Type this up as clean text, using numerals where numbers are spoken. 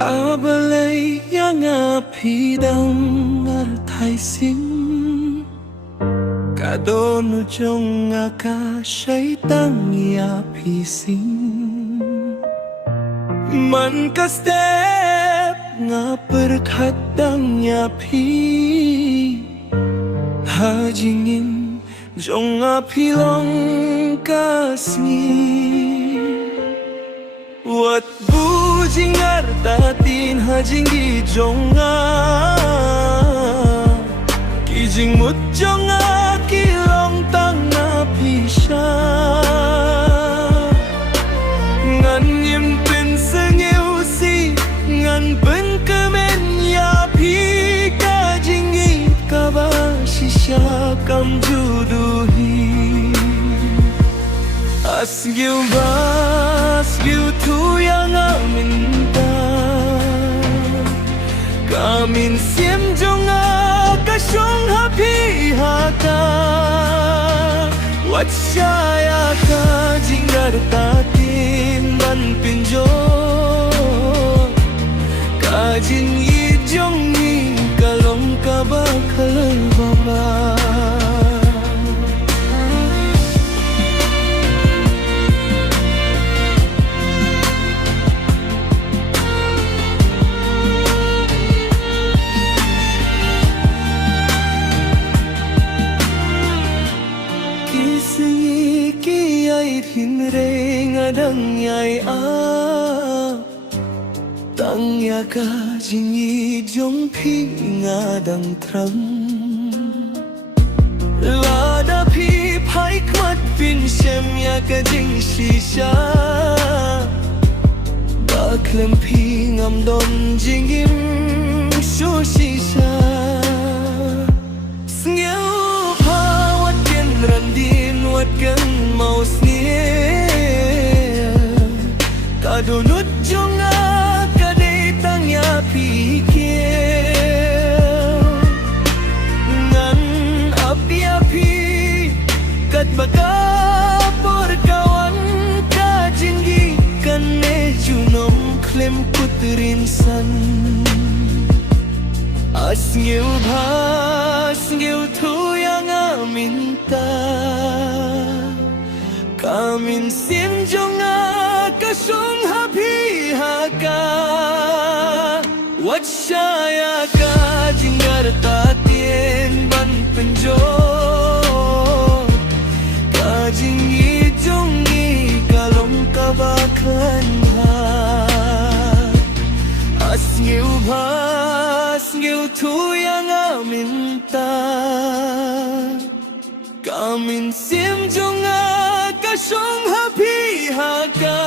Abalay yang apidang altai sim Kadono jong aka syaitan ya pising Man ka step nga perkadang ya pi Hajingin jong apilong kasni Wat bujing artatin hajing jonga Kijing mut jonga kilong tang na pisha Ngan yim pin sengiu si Ngan ben kemen ya pi Kajing kaba shisha kam juduhi Asgiu tu yang aminta Kamin siem jonga kasyong happy hata Wat syaya ka jinggar tatin ban pinjol Kajing ijong ni kalong kabakal baba Hinre ngadang yai Tang ya ka jingi jong pi ngadang trang Lada pi pai kmat pin shem ya ka jing shisha Baklem pi ngam don jingim shu shisha Sngeu pa wat gen randin wat gen mau sni Kadunut jonga kadai tang ya pikir Ngan api-api kat bakapur kawan kajinggi Kane junom klem putrin san Asngeu tu yang aminta Kamin sim jonga kasyong happy haka Wat syaya ka jinggar tatin ban penjol Kajing ijong ni kalong kabakan ha Asngeu tu yang aminta Kamin sim jonga kasyong happy haka